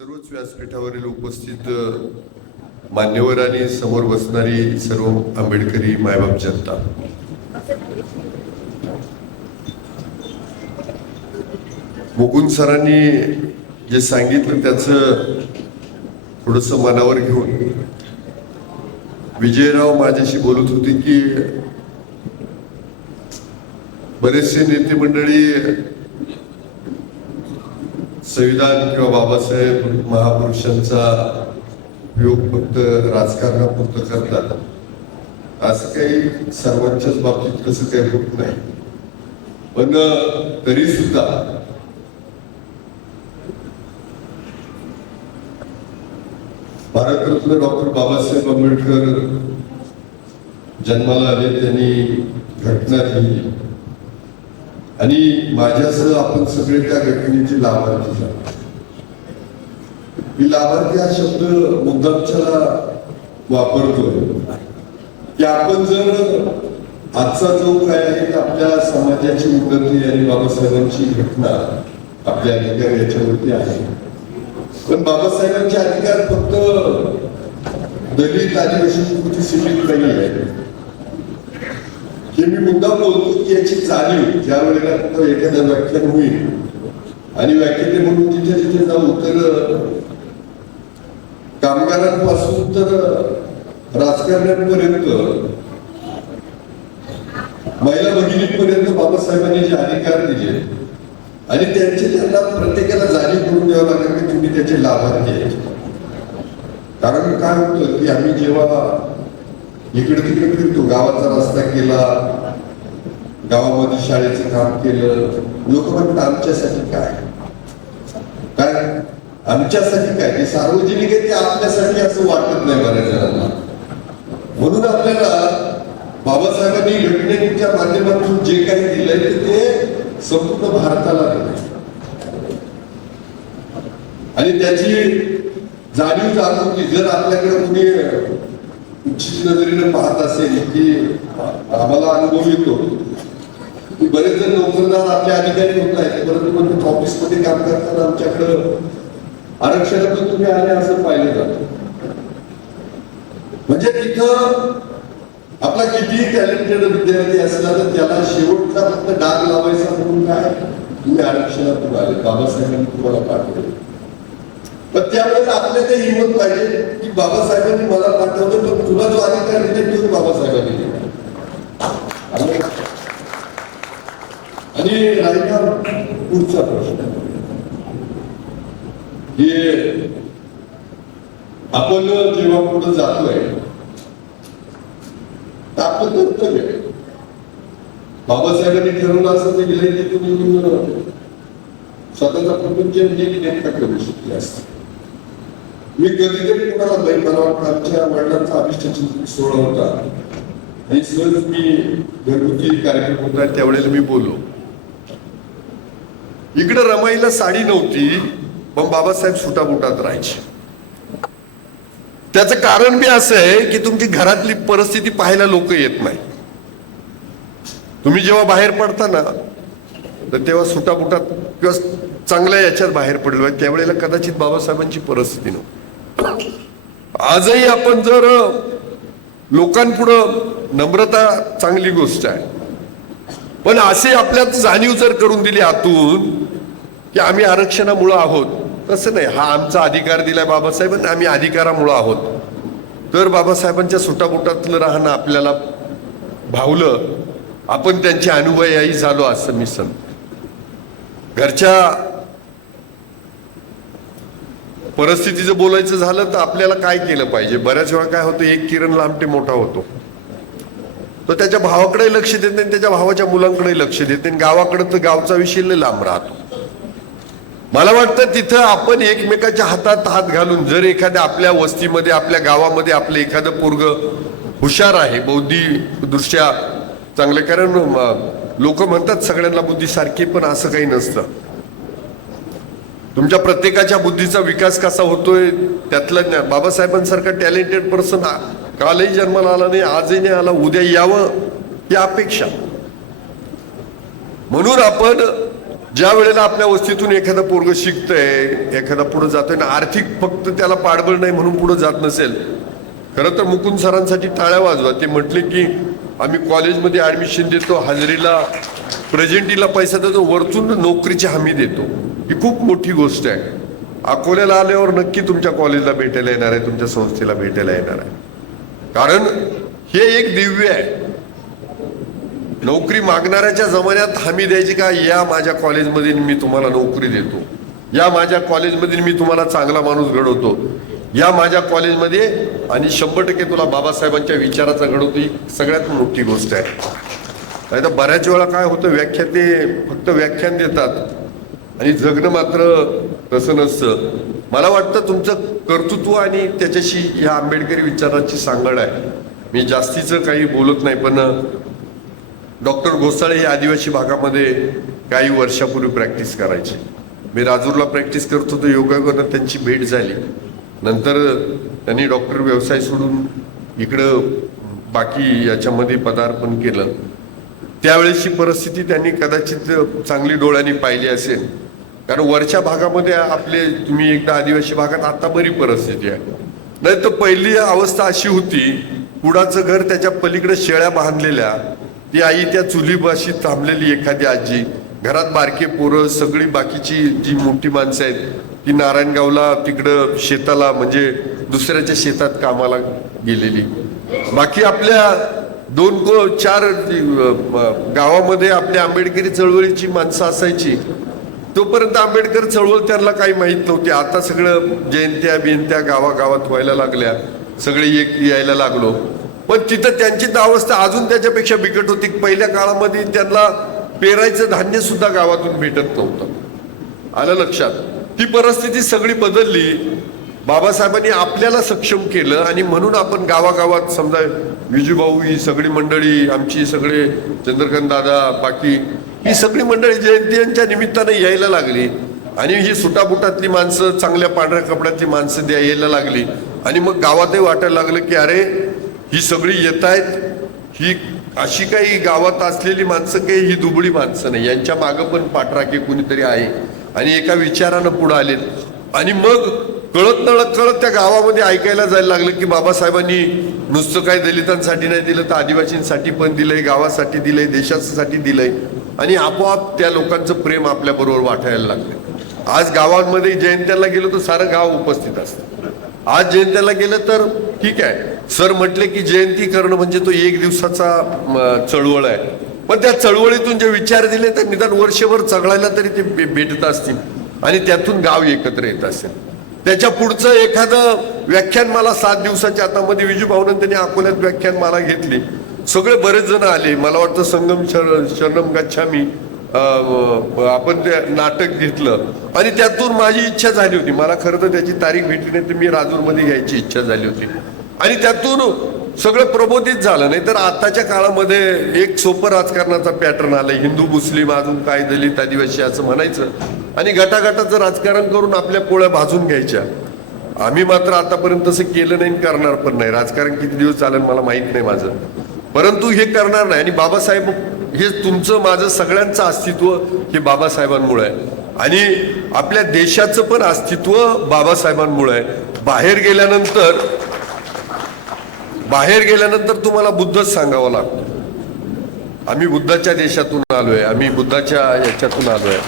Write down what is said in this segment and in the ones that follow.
सर्वच व्यासपीठावरील उपस्थित मान्यवर आणि समोर बसणारी सर्व आंबेडकरी मायबाप जनता, मुकुंद सरांनी जे सांगितलं त्याचं थोडस मनावर घेऊन विजयराव माझ्याशी बोलत होते की बरेचसे नेते मंडळी संविधान किंवा बाबासाहेब महापुरुषांचा उपयोग फक्त राजकारणापुरतं करतात. असं काही सर्वांच्याच बाबतीत कसं काही होत नाही, पण तरी सुद्धा भारतरत्न डॉक्टर बाबासाहेब आंबेडकर जन्माला आले, त्यांनी घटना लिहिली आणि माझ्यासह आपण सगळे त्या घटनेची लाभार्थी झालो. मी लाभार्थी हा शब्द मुद्दामच्या वापरतोय की आपण जर आजचा जो काय आहे आपल्या समाजाची उन्नती आणि बाबासाहेबांची घटना आपल्या अधिकार याच्यावरती आहे, पण बाबासाहेबांचे अधिकार फक्त दलित आदिवासी सीमित नाही आहे. हे मी मुद्दा बोलतो की याची जाणीव ज्या वेळेला एखादं व्याख्यान होईल आणि व्याख्याने म्हणून जिथे जिथे जाऊ तर कामगारांपासून तर राजकारण्यांपर्यंत महिला भगिनींपर्यंत बाबासाहेबांनी जे अधिकार दिले आणि त्यांना प्रत्येकाला जाणीव करून द्यावं लागेल की तुम्ही त्याचे लाभार्थी आहेत. कारण काय होतं की आम्ही जेव्हा इकडे तिकडे फिरतो, गावाचा रस्ता केला, गावामध्ये शाळेचं काम केलं, लोक म्हणतात आमच्यासाठी काय काय आमच्यासाठी काय, ते सार्वजनिक आहे ते आपल्यासाठी असं वाटत नाही बऱ्याच जणांना. म्हणून आपल्याला बाबासाहेबांनी घटनेच्या माध्यमातून जे काही दिलंय ते संपूर्ण भारताला दिलंय आणि त्याची जाणीव जागृती जर आपल्याकडे कुणी उचित नजरेने पाहत असेल की आम्हाला अनुभव येतो की बरेच जण नोकरदार आपले अधिकारी होत आहेत, परंतु ऑफिसमध्ये काम करताना आमच्याकडं आरक्षणातून तुम्ही आले असं पाहिलं जातं. म्हणजे तिथं आपला कितीही टॅलेंटेड विद्यार्थी असला तर त्याला शेवटचा फक्त डाग लावायचा म्हणून काय तुम्ही आरक्षणातून आले, बाबासाहेबांनी तुम्हाला पाठवले. पण त्यावेळेस आपल्या ते हिंमत पाहिजे की बाबासाहेबांनी मला पाठवलं, पण तुला जो अधिकार दिला तो बाबासाहेबांनी दिला. आणि राहिला पुढचा प्रश्न हे आपण जेव्हा पुढे जातोय तर आपलं कर्तव्य आहे. बाबासाहेबांनी ठरवलं असं ते गेले की तुम्ही स्वतःचा प्रपंच नेमका करू शकले असते. मी कधीतरी कोणाला नाही, मला वाटतं आमच्या वडिलांचा अभिष्ट सोहळा होता आणि सहज मी घरगुती कार्यक्रम होता, त्यावेळेला मी बोललो. इकडे रमाईला साडी नव्हती, पण बाबासाहेब सुटाबुटात राहायचे. त्याचं कारण बी असं आहे की तुमची घरातली परिस्थिती पाहायला लोक येत नाही. तुम्ही जेव्हा बाहेर पडता ना तर तेव्हा सुटाबुटात किंवा चांगल्या याच्यात बाहेर पडलो, त्यावेळेला कदाचित बाबासाहेबांची परिस्थिती नव्हती. आजही आपण जर लोकांपुढं नम्रता चांगली गोष्ट आहे, पण असे आपल्यात जाणीव जर करून दिली आतून की आम्ही आरक्षणामुळे आहोत, तसं नाही, हा आमचा अधिकार दिलाय बाबासाहेबांनी, आम्ही अधिकारामुळे आहोत, तर बाबासाहेबांच्या सुटाबुटातलं राहणं आपल्याला भावलं, आपण त्यांचे अनुयायी झालो असं मी समजतो. घरच्या परिस्थितीचं बोलायचं झालं तर आपल्याला काय केलं पाहिजे. बऱ्याच वेळा काय होतं, एक किरण लांबटे मोठा होतो, तो त्याच्या भावाकडे लक्ष देत नाही, त्याच्या भावाच्या मुलांकडे लक्ष देत नाही, गावाकडे तर गावचा विषय लांब राहतो. मला वाटतं तिथं आपण एकमेकाच्या हातात हात घालून जर एखाद्या आपल्या वस्तीमध्ये आपल्या गावामध्ये आपलं एखादं पोरग हुशार आहे, बौद्धिक दृष्ट्या चांगलं, कारण लोक म्हणतात सगळ्यांना बुद्धी सारखी, पण असं काही नसतं. तुमच्या प्रत्येकाच्या बुद्धीचा विकास कसा होतोय त्यातलं ज्ञान. बाबासाहेबांसारखा टॅलेंटेड पर्सन कालही जन्माला आला नाही, आजही नाही आला, उद्या यावं ही अपेक्षा. म्हणून आपण ज्या वेळेला आपल्या वस्तीतून एखादा पोरग शिकतंय, एखादा पुढे जातोय ना, आर्थिक फक्त त्याला पाठबळ नाही म्हणून पुढे जात नसेल, खरं तर मुकुंद सरांसाठी टाळ्या वाजवा. ते म्हटले की आम्ही कॉलेजमध्ये ऍडमिशन देतो, हाजरीला प्रेझेंटीला पैसा देतो, वरतून नोकरीची हमी देतो. ही खूप मोठी गोष्ट आहे. अकोल्याला आल्यावर नक्की तुमच्या कॉलेजला भेटायला येणार आहे, तुमच्या संस्थेला भेटायला येणार आहे. कारण हे एक दिव्य आहे. नोकरी मागणाऱ्याच्या जमान्यात हमी द्यायची का, या माझ्या कॉलेजमध्ये मी तुम्हाला नोकरी देतो, या माझ्या कॉलेजमध्ये मी तुम्हाला चांगला माणूस घडवतो, या माझ्या कॉलेजमध्ये, आणि 100% तुला बाबासाहेबांच्या विचाराचा घडवतो. ही सगळ्यात मोठी गोष्ट आहे. नाही तर बऱ्याच वेळा काय होतं, ते फक्त व्याख्यान देतात आणि जगणं मात्र तसं नसतं. मला वाटतं तुमचं कर्तृत्व आणि त्याच्याशी या आंबेडकरी विचाराची सांगड आहे. मी जास्तीचं काही बोलत नाही, पण डॉक्टर घोसाळे हे आदिवासी भागामध्ये काही वर्षापूर्वी प्रॅक्टिस करायचे. मी राजूरला प्रॅक्टिस करत होतो, योगायोगानं त्यांची भेट झाली. नंतर त्यांनी डॉक्टर व्यवसाय सोडून इकडं बाकी याच्यामध्ये पदार्पण केलं. त्यावेळेसची परिस्थिती त्यांनी कदाचित चांगली डोळ्यांनी पाहिली असेल, कारण वरच्या भागामध्ये आपले, तुम्ही एकदा आदिवासी भागात, आता बरी परिस्थिती आहे. नाही तर पहिली अवस्था अशी होती, कुडाचं घर, त्याच्या पलीकडे शेळ्या बांधलेल्या, ती आई त्या चुलीपाशी थांबलेली एखादी आजी, घरात बारके पोरं, सगळी बाकीची जी मोठी माणसं आहेत ती नारायणगावला तिकडं शेताला, म्हणजे दुसऱ्याच्या शेतात कामाला गेलेली. बाकी आपल्या 2-4 गावामध्ये आपल्या आंबेडकरी चळवळीची माणसं असायची. तोपर्यंत आंबेडकर चळवळ त्यांना काही माहीत नव्हती. आता सगळं जयंत्या गावागावात व्हायला लागल्या, सगळे यायला लागलो. पण तिथं त्यांची अवस्था अजून त्याच्यापेक्षा बिकट होती. पहिल्या काळामध्ये त्यांना पेरायचं धान्य सुद्धा गावातून भेटत नव्हतं. आलं लक्षात? ती परिस्थिती सगळी बदलली. बाबासाहेबांनी आपल्याला सक्षम केलं आणि म्हणून आपण गावागावात, समजा विजूभाऊ, ही सगळी मंडळी, आमची सगळे चंद्रकांत दादा, बाकी ही सगळी मंडळी जयंतीच्या निमित्तानं यायला लागली. आणि ही सुटाबुटातली माणसं, चांगल्या पांढऱ्या कपड्यातली माणसं यायला लागली. आणि मग गावातही वाटायला लागलं की अरे, ही सगळी येत आहेत, ही अशी काही गावात असलेली माणसं काही ही दुबळी माणसं नाही, यांच्या मागं पण पाठराखी कुणीतरी आहे. आणि एका विचारानं पुढे आलेत. आणि मग कळत नकळत त्या गावामध्ये ऐकायला जायला लागलं की बाबासाहेबांनी नुसतं काही दलितांसाठी नाही दिलं, तर आदिवासींसाठी पण दिलंय, गावासाठी दिलंय, देशासाठी दिलंय. आणि आपोआप त्या लोकांचं प्रेम आपल्या बरोबर वाटायला लागलं. आज गावांमध्ये जयंत्याला गेलो तर सारं गाव उपस्थित असतं. आज जयंत्याला गेलं तर ठीक आहे, सर म्हटले की जयंती करणं म्हणजे तो 1 दिवसाचा चळवळ आहे, पण त्या चळवळीतून जे विचार दिले तर निदान वर्षभर चघळायला तरी ते भेटत असतील आणि त्यातून गाव एकत्र येत असेल. त्याच्या पुढचं एखादं व्याख्यान मला 7 दिवसाच्या आतामध्ये विजूभाऊनं त्यांनी अकोल्यात व्याख्यानमाला घेतली. सगळे बरेच जण आले. मला वाटतं संगम शरणम गच्छामी आपण ते नाटक घेतलं आणि त्यातून माझी इच्छा झाली होती. मला खरं तर त्याची तारीख भेटली नाही, तर मी राजूरमध्ये घ्यायची इच्छा झाली होती. आणि त्यातून सगळं प्रबोधित झालं. नाही तर आताच्या काळामध्ये एक सोपं राजकारणाचा पॅटर्न आलाय, हिंदू मुस्लिम, अजून काय दलित आदिवासी असं म्हणायचं आणि गटागटाचं राजकारण करून आपल्या पोळ्या भाजून घ्यायच्या. आम्ही मात्र आतापर्यंत तसं केलं नाही, करणार पण नाही. राजकारण किती दिवस चालेल मला माहित नाही माझं, परंतु हे करणार नाही. आणि बाबासाहेब, हे तुमचं माझं सगळ्यांचं अस्तित्व हे बाबासाहेबांमुळे आहे आणि आपल्या देशाचं पण अस्तित्व बाबासाहेबांमुळे आहे. बाहेर गेल्यानंतर तुम्हाला बुद्धच सांगावं लागतं. आम्ही बुद्धाच्या देशातून आलोय, आम्ही बुद्धाच्या याच्यातून आलोय,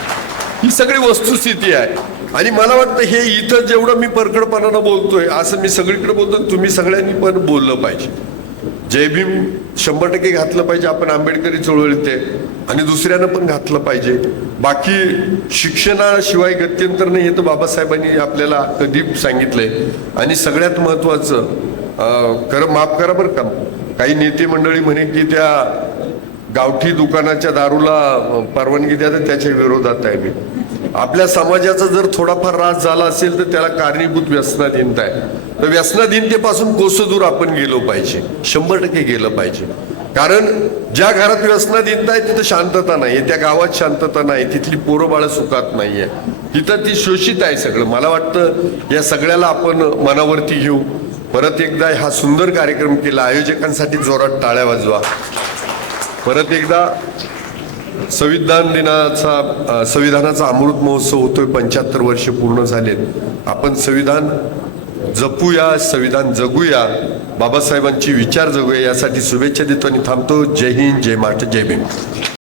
ही सगळी वस्तुस्थिती आहे. आणि मला वाटतं हे इथं जेवढं मी परखडपणानं बोलतोय, असं मी सगळीकडे बोलतो, तुम्ही सगळ्यांनी पण बोललं पाहिजे. जय भीम 100% घातलं पाहिजे आपण आंबेडकरी चळवळीत आहे, आणि दुसऱ्यानं पण घातलं पाहिजे. बाकी शिक्षणाशिवाय गत्यंतर नाही, हे तर बाबासाहेबांनी आपल्याला कधी सांगितलंय. आणि सगळ्यात महत्वाचं, खरं माफ करा बरं का, काही नेते मंडळी म्हणे की त्या गावठी दुकानाच्या दारूला परवानगी द्या, तर त्याच्या विरोधात आहे मी. आपल्या समाजाचा जर थोडाफार ऱ्हास झाला असेल तर त्याला कारणीभूत व्यसनाधीनता आहे. तर व्यसनाधीनतेपासून कोसदूर आपण गेलो पाहिजे, 100% गेलं पाहिजे. कारण ज्या घरात व्यसनाधीनता आहे तिथं शांतता नाही, त्या गावात शांतता नाही, तिथली पोरं बाळं सुखात नाहीये, तिथं ती शोषित आहे सगळं. मला वाटतं या सगळ्याला आपण मनावरती घेऊ. परत एकदा हा सुंदर कार्यक्रम केला, आयोजकांसाठी जोरात टाळ्या वाजवा. परत एकदा संविधान दिनाचा संविधानाचा अमृत महोत्सव होतोय, 75 वर्ष पूर्ण झालेत. आपण संविधान जपूया, संविधान जगूया, बाबासाहेबांची विचार जगूया, यासाठी शुभेच्छा देतो आणि थांबतो. जय हिंद, जय महाराष्ट्र, जय भीम.